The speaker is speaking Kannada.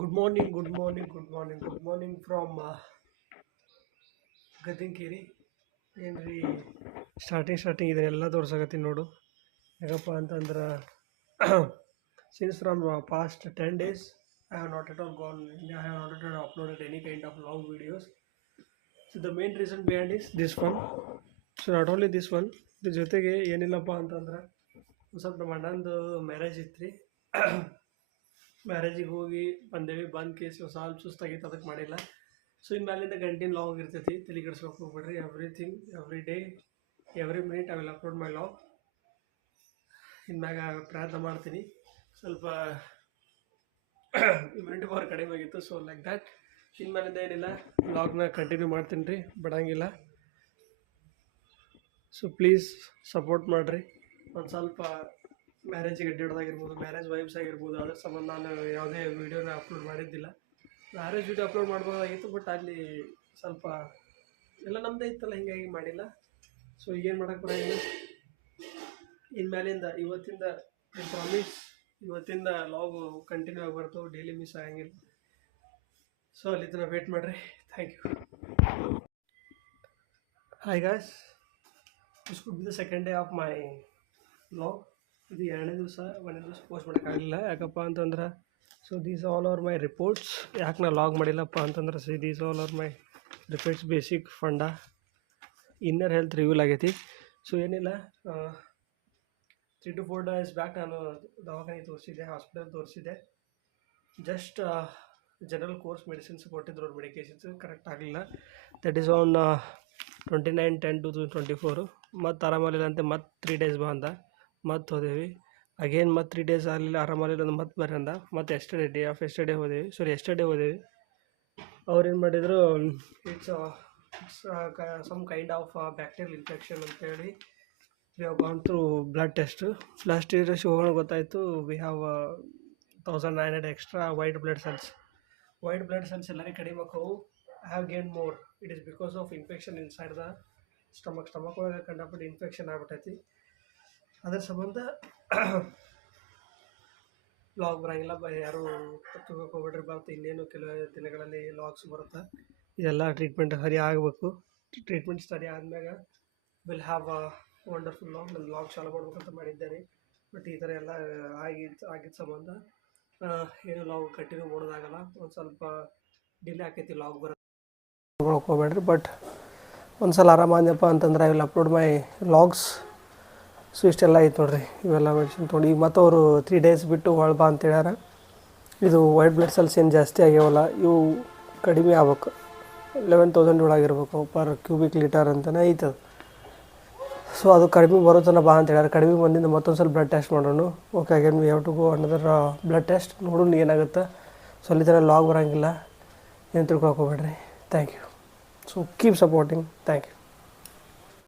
Good morning from ಗದಗಿರಿ. ಏನ್ರಿ ಸ್ಟಾರ್ಟಿಂಗ್ ಇದನ್ನೆಲ್ಲ ತೋರ್ಸಕತ್ತೀನಿ ನೋಡು. ಯಾಕಪ್ಪ ಅಂತಂದ್ರೆ since from past 10 days I have not at all uploaded any kind of long videos. So the main reason behind is this one. So not only this one, ಇದ್ರ ಜೊತೆಗೆ ಏನಿಲ್ಲಪ್ಪ ಅಂತಂದ್ರೆ ಸ್ವಲ್ಪ ನಮ್ಮ ಅಣ್ಣಂದು ಮ್ಯಾರೇಜ್ ಇತ್ತು. ಮ್ಯಾರೇಜಿಗೆ ಹೋಗಿ ಬಂದೇವಿ, ಬಂದು ಕೇಸ್ ಸ್ವಲ್ಪ ಸುಸ್ತಾಗಿತ್ತು, ಅದಕ್ಕೆ ಮಾಡಿಲ್ಲ. ಸೊ ಇನ್ಮೇಲಿಂದ ಗಂಟಿನ ಲಾಗ್ ಇರ್ತೈತಿ, ತಲೆ ಕೆಡಿಸ್ಕೊಕ್ ಹೋಗ್ಬೇಡ್ರಿ. Everything every day every minute I will upload my log. ಇನ್ಮ್ಯಾಗ ಪ್ರಯತ್ನ ಮಾಡ್ತೀನಿ. ಸ್ವಲ್ಪ ಇಮ್ಯುನಿಟಿ ಪವರ್ ಕಡಿಮೆ ಆಗಿತ್ತು, ಸೊ ಲೈಕ್ ದ್ಯಾಟ್ ಇನ್ಮೇಲಿಂದ ಏನಿಲ್ಲ ಲಾಗ್ನ ಕಂಟಿನ್ಯೂ ಮಾಡ್ತೀನಿ ರೀ, ಬಿಡಂಗಿಲ್ಲ. ಸೊ ಪ್ಲೀಸ್ ಸಪೋರ್ಟ್ ಮಾಡಿರಿ. ಒಂದು ಸ್ವಲ್ಪ ಮ್ಯಾರೇಜಿಗೆ ಅಡ್ಡಾಡೋದಾಗಿರ್ಬೋದು, ಮ್ಯಾರೇಜ್ ವೈಬ್ಸ್ ಆಗಿರ್ಬೋದು, ಅದ್ರ ಸಂಬಂಧ ನಾನು ಯಾವುದೇ ವೀಡಿಯೋನ ಅಪ್ಲೋಡ್ ಮಾಡಿದ್ದಿಲ್ಲ. ಮ್ಯಾರೇಜ್ ವೀಡಿಯೋ ಅಪ್ಲೋಡ್ ಮಾಡ್ಬೋದಾಗಿತ್ತು, ಬಟ್ ಅಲ್ಲಿ ಸ್ವಲ್ಪ ಎಲ್ಲ ನಮ್ಮದೇ ಇತ್ತಲ್ಲ, ಹೀಗಾಗಿ ಮಾಡಿಲ್ಲ. ಸೊ ಈಗೇನು ಮಾಡೋಕ್ಕೆ ಬರೋಂಗಿಲ್ಲ. ಇನ್ಮೇಲಿಂದ ಇವತ್ತಿಂದ ಪ್ರಾಮಿಸ್, ಇವತ್ತಿಂದ ಲಾಗು ಕಂಟಿನ್ಯೂ ಆಗಿ ಬರ್ತವೆ, ಡೈಲಿ ಮಿಸ್ ಆಗಂಗಿಲ್ಲ. ಸೊ ಅಲ್ಲಿ ತನಕ ವೇಟ್ ಮಾಡಿರಿ. Thank you. Hi guys, this could be the second day of my log. ಇದು ಒಂದನೇ ದಿವಸ ಪೋಸ್ಟ್ ಮಾಡೋಕ್ಕಾಗಲಿಲ್ಲ. ಯಾಕಪ್ಪ ಅಂತಂದ್ರೆ so these all are my reports. ಯಾಕೆ ನಾನು ಲಾಗ್ ಮಾಡಿಲ್ಲಪ್ಪ ಅಂತಂದ್ರೆ these all are my reports, basic fund inner health ರಿವ್ಯೂಲ್ ಆಗೈತಿ. ಸೊ ಏನಿಲ್ಲ, 3 to 4 days ಬ್ಯಾಕ್ ನಾನು ದವಾಖಾನೆ ತೋರಿಸಿದ್ದೆ, ಹಾಸ್ಪಿಟಲ್ ತೋರಿಸಿದ್ದೆ. ಜಸ್ಟ್ ಜನರಲ್ ಕೋರ್ಸ್ ಮೆಡಿಸಿನ್ಸ್ ಕೊಟ್ಟಿದ್ರು, ಅವ್ರು ಮೆಡಿಕೇಷನ್ಸ್ ಕರೆಕ್ಟ್ ಆಗಲಿಲ್ಲ. That is on 29/10/2024. ಮತ್ತು ಆರಾಮಾಗಲಿಲ್ಲ ಅಂತ ಮತ್ತೆ 3 days ಬಾ ಅಂದ. ಮತ್ತೆ ಹೋದೇವಿ ಅಗೇನ್, ಮತ್ತು 3 days ಆಗಲಿಲ್ಲ, ಆರಾಮಾಗಲಿಲ್ಲ ಅಂತ ಮತ್ತೆ ಬರ್ರಿ ಅಂದ. ಮತ್ತು ಎಸ್ಟರ್ಡೇ ಹೋದೇವಿ. ಅವ್ರೇನು ಮಾಡಿದರು, it's some kind of bacterial infection ಅಂತೇಳಿ we have gone through blood test ಹೋಗೋಣ, ಗೊತ್ತಾಯಿತು we have 1900 extra white blood cells ಎಲ್ಲರಿಗೆ ಕಡಿಮೆ ಆಕವು. I have gain more. It is because of infection inside the stomach ಒಳಗೆ ಕಂಡಪಟ್ಟು ಇನ್ಫೆಕ್ಷನ್ ಆಗ್ಬಿಟ್ಟೈತಿ. ಅದರ ಸಂಬಂಧ ಲಾಗ್ ಬರೋಂಗಿಲ್ಲ. ಯಾರು ತಗೋಕ್ಕೆ ಹೋಗ್ಬಿಟ್ರೆ ಬರುತ್ತೆ. ಇನ್ನೇನು ಕೆಲವು ದಿನಗಳಲ್ಲಿ ಲಾಗ್ಸ್ ಬರುತ್ತೆ. ಇದೆಲ್ಲ ಟ್ರೀಟ್ಮೆಂಟ್ ಸರಿ ಆಗಬೇಕು. ಟ್ರೀಟ್ಮೆಂಟ್ ಸರಿ ಆದಮ್ಯಾಗ will have a wonderful log. ನಾನು ಲಾಗ್ ಚಾಲು ಮಾಡ್ಬೇಕಂತ ಮಾಡಿದ್ದೇನೆ, ಬಟ್ ಈ ಥರ ಎಲ್ಲ ಆಗಿದ್ದ ಸಂಬಂಧ ಏನು ಲಾಗ್ ಕಂಟಿನ್ಯೂ ಮಾಡೋದಾಗಲ್ಲ. ಒಂದು ಸ್ವಲ್ಪ ಡಿಲೇ ಆಕೈತಿ ಲಾಗ್ ಬರೋಕ್ಕೆ ಹೋಗ್ಬೇಡ್ರಿ. ಬಟ್ ಒಂದು ಸಲ ಆರಾಮಾದ್ಯಪ್ಪ ಅಂತಂದ್ರೆ I will upload my logs. So ಇಷ್ಟೆಲ್ಲ ಐತೆ ನೋಡಿರಿ, ಇವೆಲ್ಲ ಮೆಡಿಸಿನ್ ತೊಗೊಂಡು ಈಗ ಮತ್ತು ಅವರು 3 days ಬಿಟ್ಟು ಬಾ ಅಂತ ಹೇಳ್ಯಾರ. ಇದು ವೈಟ್ ಬ್ಲಡ್ ಸೆಲ್ಸ್ ಏನು ಜಾಸ್ತಿ ಆಗ್ಯಾವಲ್ಲ, ಇವು ಕಡಿಮೆ ಆಗ್ಬೇಕು. 11,000 ಒಳಗಿರ್ಬೇಕು ಪರ್ ಕ್ಯೂಬಿಕ್ ಲೀಟರ್ ಅಂತಲೇ ಐತದು. ಸೊ ಅದು ಕಡಿಮೆ ಬರೋ ತನಕ ಬಾ ಅಂತ ಹೇಳ್ಯಾರ. ಕಡಿಮೆ ಬಂದಿಂದ ಮತ್ತೊಂದು ಸ್ವಲ್ಪ ಬ್ಲಡ್ ಟೆಸ್ಟ್ ಮಾಡೋಣ. Okay, again we have to go another blood test, ನೋಡೋಣ ಏನಾಗುತ್ತೆ. ಸೊ ಅಲ್ಲಿ ಥರ ಲಾಗ್ ಬರೋಂಗಿಲ್ಲ, ಏನು ತಿಳ್ಕೊಳಕ್ಕೆ ಹೋಗ್ಬೇಡ್ರಿ. Thank you. So keep supporting. Thank you.